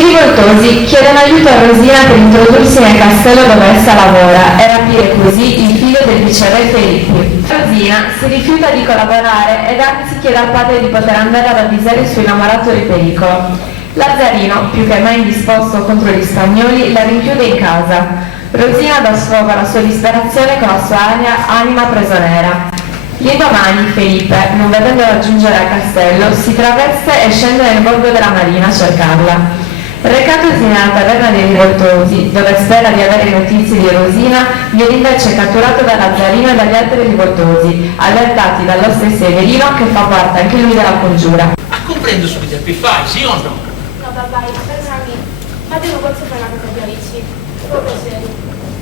rivoltosi chiedono aiuto a Rosina per introdursi nel castello dove essa lavora e rapire così il figlio del viceré Filippo. Rosina si rifiuta di collaborare ed anzi chiede al padre di poter andare ad avvisare il suo innamorato di pericolo. Lazzarino, più che mai indisposto contro gli spagnoli, la rinchiude in casa. Rosina dà sfogo alla sua disperazione con la sua anima prigioniera. L'indomani Felipe, non vedendo raggiungere il castello, si traveste e scende nel borgo della marina a cercarla. Recatosi nella taverna dei rivoltosi, dove spera di avere notizie di Rosina, viene invece catturato da Lazzarino e dagli altri rivoltosi, allertati dallo stesso Severino che fa parte anche lui della congiura. Ma comprendo subito il piffai, sì o no? No, papà, perdonami, ma devo forse fare una cosa di amici. Proprio serio.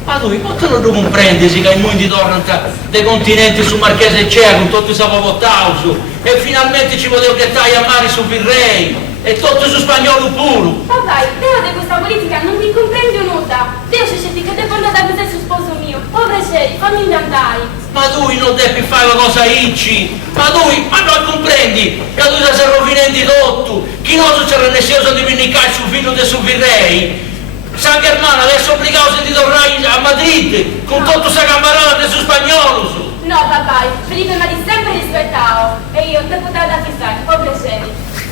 Ma tu, quanto non lo comprendi che i mondi tornano dei continenti su Marchese e Cea con tutto il sapavottauso e finalmente ci potevo gettare a mare su Virrei e tutto su spagnolo puro. Papà, Deo di questa politica non mi comprende nulla. Deo si sente che devo andare a vedere su sposo mio. Povere sei, fammi andare. Ma tu non devi fare una cosa icci. Ma non comprendi che tu sei rovinando tutto. Chi non c'era nessuno di vendicare sul figlio del su Virrei. San Germano adesso è obbligato di tornare a Madrid con tutto questa camarata su spagnolo su. No, papà, Felipe mi ha sempre rispettato e io devo dare da fissare, povere sei.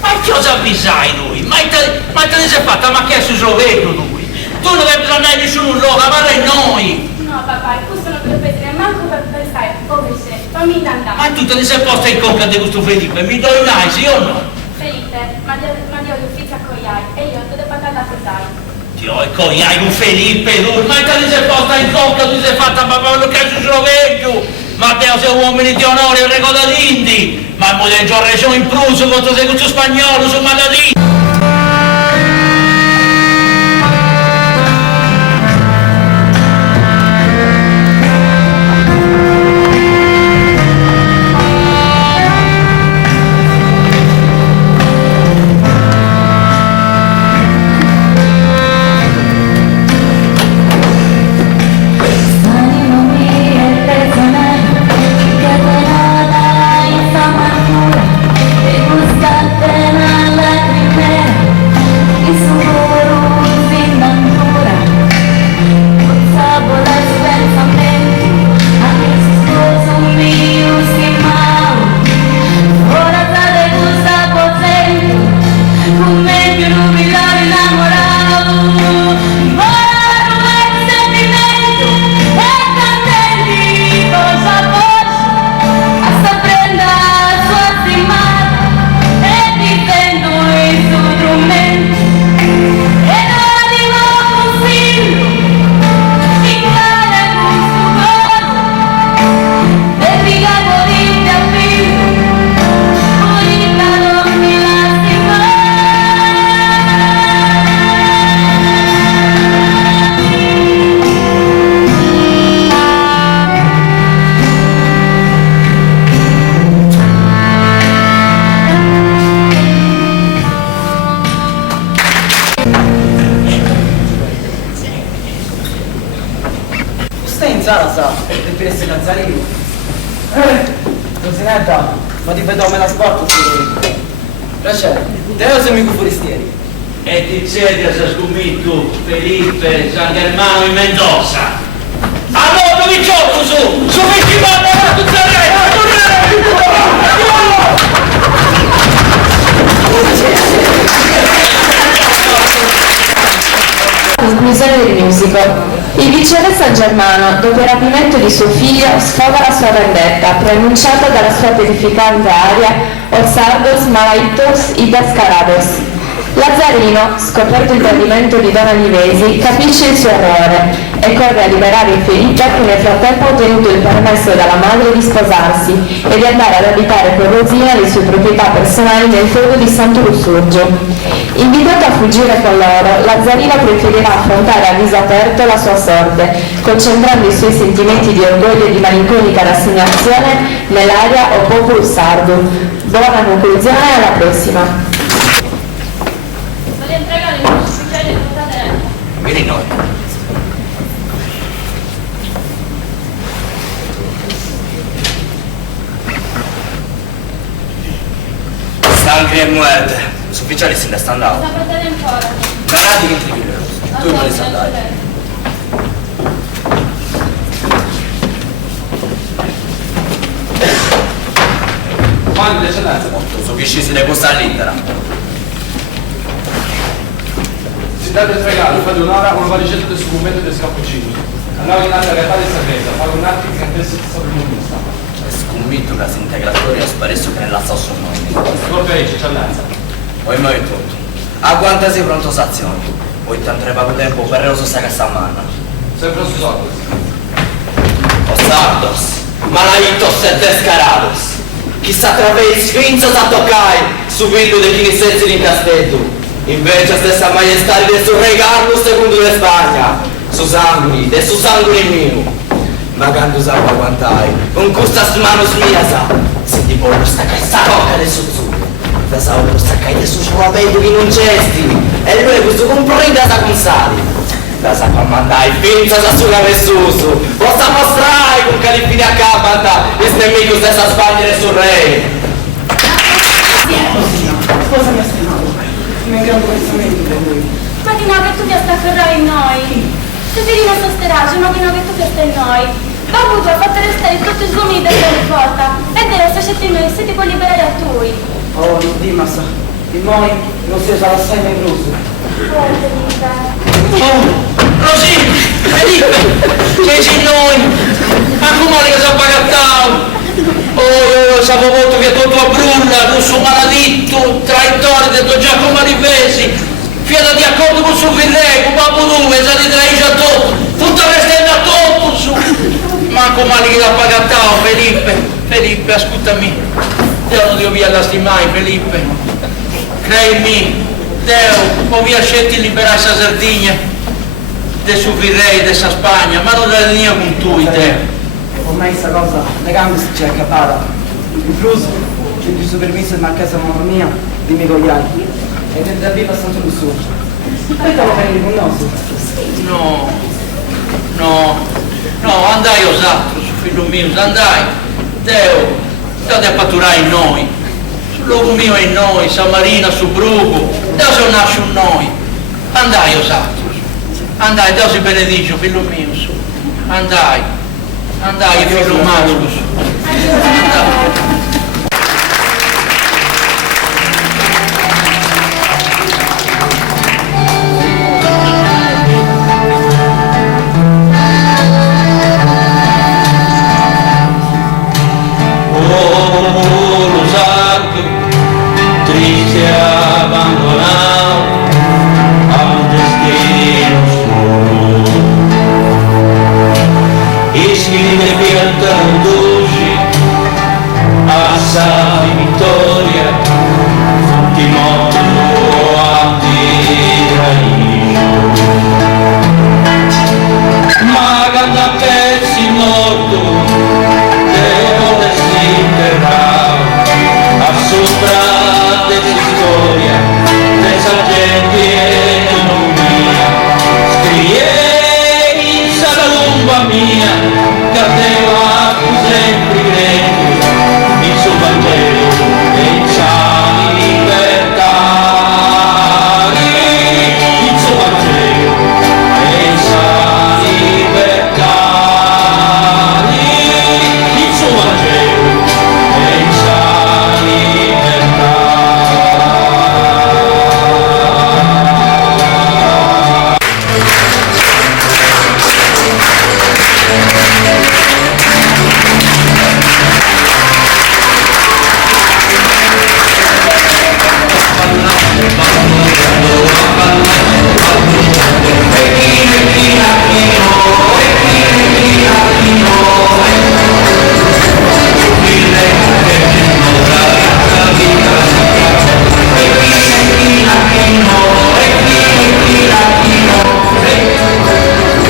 Ma cosa avvisai lui? Ma te ne sei fatta ma che è su sloveto lui? Tu non devi andare nessuno luogo, ma noi! No papà, questo non te lo puoi dire manco per pensare, povere sei, fammi andare. Ma tu te ne sei posta in cocca di questo Felipe, mi indovina, sì o no? Felipe, ma io l'ufficio a cogliai e io te devo andare da fissare. Dio, e poi hai un Felipe lui, ma te ne sei posta in cocca, tu sei fatta papà lo che su sloveto! Matteo sei uomini di onore e regolatindi, ma il modello Giorgio sono in pruso contro questo spagnolo su Madadini. Sa, per essere Lazzarino. Rosinetta, ma ti vedo me la sporto su. Piacere, te sei mica forestieri. E ti siedi a scommetto Felipe, San Germano in Mendoza. Allora, dove gioco su 20 palle, tu Conclusione del musical. Il viceré San Germano, dopo il rapimento di suo figlio, sfoga la sua vendetta, preannunciata dalla sua terrificante aria "O sardos malaitos y descarados". Lazzarino, scoperto il tradimento di Don Alivesi, capisce il suo errore e corre a liberare il Felipe che nel frattempo ha ottenuto il permesso dalla madre di sposarsi e di andare ad abitare con Rosina le sue proprietà personali nel feudo di Santo Lussurgio. Invitato a fuggire con loro, Lazzarino preferirà affrontare a viso aperto la sua sorte, concentrando i suoi sentimenti di orgoglio e di malinconica rassegnazione nell'area O Popolo Sardo. Buona conclusione e alla prossima! Vieni noi. Sangre e muerte. Los ufficiali se ne stanno andando. Sta portando ancora. No, eccellenza. Quando eccellenza, molto, capisci ne questa lettera. Si deve fregare, fate un'ora, una valigetta del supplemento del scappuccino. Allora in alta realtà di salvezza, fare un attimo che adesso ti sopra il mondo. È scommetto che si integratori è sparesso che nella so noi. Scorperici, eccellenza. Poi noi tutto. A quanta sei pronto sazione? Poi ti andrei poco tempo per reso sta cassa a mano. Sempre su soldi. Ostardos, malaitos e descarados. Chissà tra voi sfinzo sa toccai su villo di chi sensi in castello. Invece stessa maestà del suo re Carlo secondo le Spagna. Su sangue, de su sangue mio. Ma quando usava quantai, con questa mano mia sa. Se ti porto sta cassa tocca del suzzurro. Da sauro sta caide su suavedo che non gesti. E lui questo comprende da consali. Da sa mandai finza da sulla vessuso. Possa mostrare con califini a capanta. E nemico stessa Spagna sul re. Sposami a stimato. Mi è un gran pensamento per lui. Ma di no che tu ti staccherai in noi. Se ti rimessa steraggio, ma di no che tu ti stai in noi. Babuto ha fatto restare tutto il suo mito e riporta. E deve lasciarti noi se ti può liberare a tui. Oh, non di massa. Di noi non si usa l'assai mai bruso. Così, Felipe, che sei noi? Ma come che si è pagato? Oh, sapevo molto che tutto a brulla, tu suo maledetto, traitore, detto già come ripesi. Fiata di accordo con suo figlio, con Babbo Nume, si ritraisce a tutto restando a tutto su. Ma come che l'ha pagato, Felipe, ascoltami. Dio non ti via da stimare, Felipe. Credimi, Dio, poi via scelti liberare questa Sardegna, del suo virrei, della Spagna, ma non la linea con tu, te. Ormai questa cosa, le gambe si c'è accappata. In plus, c'è il giusto permesso del marchese mamma mia di miei cogliati. E del viva Santo Lusso. Avete venire con noi? No, andai osatto, su figlio mio, andai. Deo, state a patturare in noi. Sul luogo mio è in noi, San Marino, su Brugo. Deo se nasce in noi. Andai osatto. Andai, Deo si benedice, figlio mio, su. Andai, figlio maschio, su. Andai.